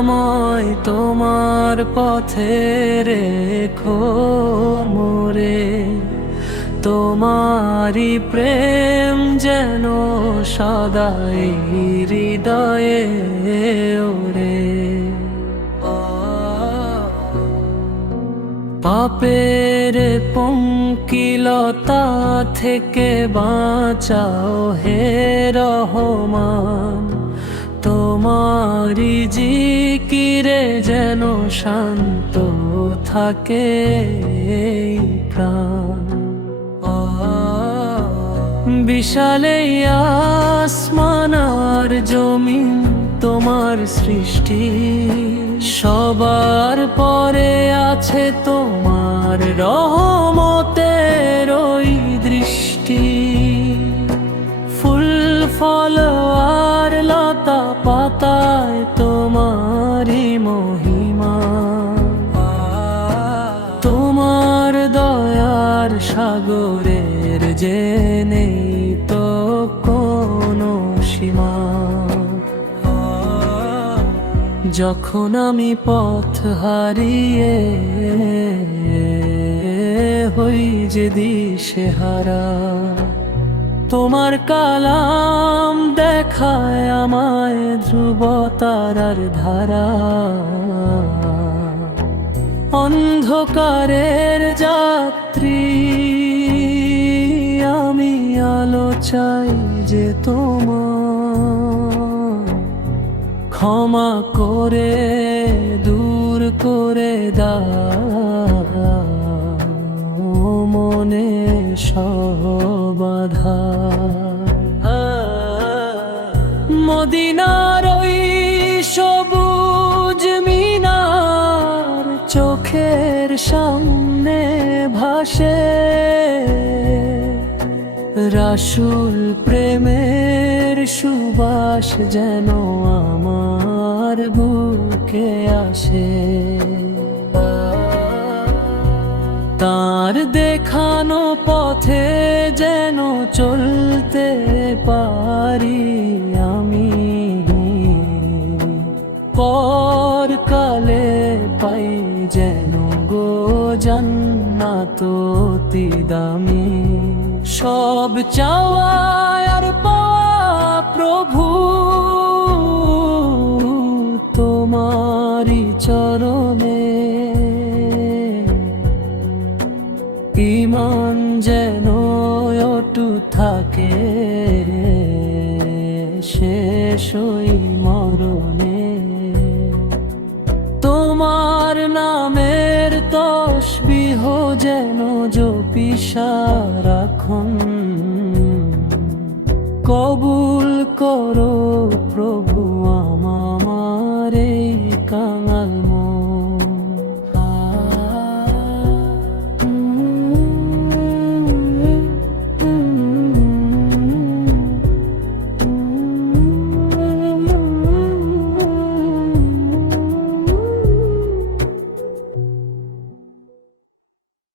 আমায় তোমার পথে রেখো মোরে, তোমারি প্রেম যেন সদাই হৃদয়ে ওরে। পাপের পঙ্কিলতা থেকে বাঁচাও হে রহমান, তোমারি জিকিরে যেন শান্ত থাকে প্রাণ। বিশাল এই আসমান আর জমিন তোমার সৃষ্টি, সবার পরে আছে তোমার রহমতের ওই দৃষ্টি। ফুল ফল আর লতা পাতায় তোমারই মহিমা, তোমার দয়ার সাগরের যে নেই তো কোনো সীমা। যখন আমি পথ হারিয়ে হই যে দিশেহারা, তোমার কালাম দেখায় আমায় ধ্রুবতারার ধারা। অন্ধকারের যাত্রী আমি, আলো চাই যে তোমার, ক্ষমা করে দূর করে দাও মনে সব বাধা। মদিনার ওই সবুজ মিনার চোখের সামনে ভাসে, রাসূল প্রেমের সুবাস যেন আমার বুকে আসে। তার দেখানো পথে যেন চলতে পারি আমি, পরকালে পাই যেন গো জান্নাত অতি দামি। সব চাওয়া আর পাওয়া প্রভু তোমারি চরণে, ঈমান যেন অটুট থাকে শেষ ওই মরণে। তোমার নামের তসবিহ যেন জপি সারাক্ষণ, কবুল করো প্রভু।